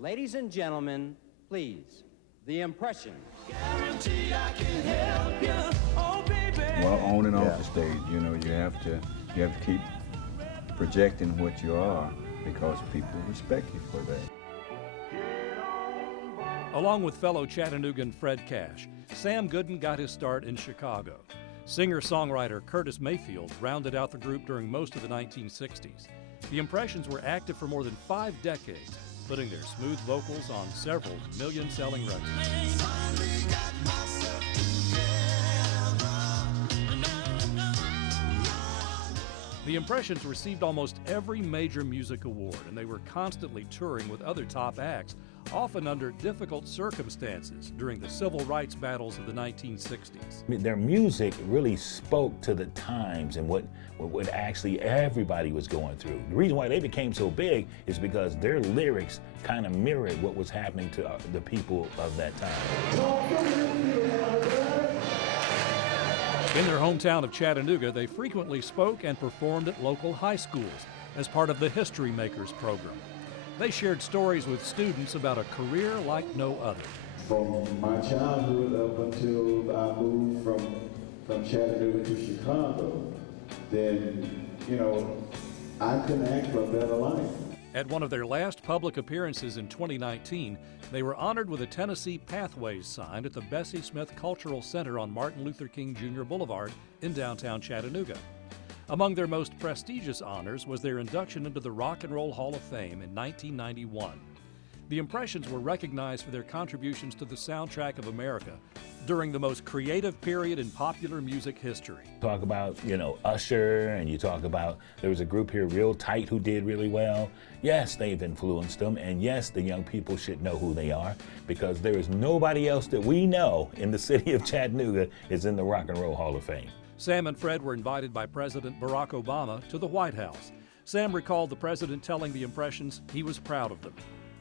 Ladies and gentlemen, please, The Impressions. Guarantee I can help you, oh baby. Well, on and off the stage, you know, you have to keep projecting what you are because people respect you for that. Along with fellow Chattanoogan Fred Cash, Sam Gooden got his start in Chicago. Singer-songwriter Curtis Mayfield rounded out the group during most of the 1960s. The Impressions were active for more than 5 decades, putting their smooth vocals on several million-selling records. The Impressions received almost every major music award, and they were constantly touring with other top acts, often under difficult circumstances during the civil rights battles of the 1960s. I mean, their music really spoke to the times and what actually everybody was going through. The reason why they became so big is because their lyrics kind of mirrored what was happening to the people of that time. In their hometown of Chattanooga, they frequently spoke and performed at local high schools as part of the History Makers program. They shared stories with students about a career like no other. From my childhood up until I moved from Chattanooga to Chicago, then, you know, I couldn't ask for a better life. At one of their last public appearances in 2019, they were honored with a Tennessee Pathways sign at the Bessie Smith Cultural Center on Martin Luther King Jr. Boulevard in downtown Chattanooga. Among their most prestigious honors was their induction into the Rock and Roll Hall of Fame in 1991. The Impressions were recognized for their contributions to the soundtrack of America during the most creative period in popular music history. Talk about, you know, Usher, and you talk about, there was a group here, Real Tight, who did really well. Yes, they've influenced them, and yes, the young people should know who they are, because there is nobody else that we know in the city of Chattanooga is in the Rock and Roll Hall of Fame. Sam and Fred were invited by President Barack Obama to the White House. Sam recalled the president telling the Impressions he was proud of them.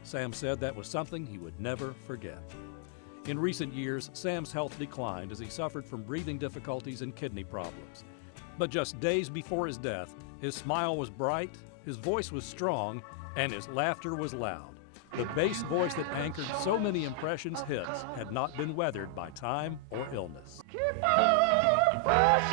Sam said that was something he would never forget. In recent years, Sam's health declined as he suffered from breathing difficulties and kidney problems. But just days before his death, his smile was bright, his voice was strong, and his laughter was loud. The bass voice that anchored so many Impressions hits had not been weathered by time or illness. Keep on pushing.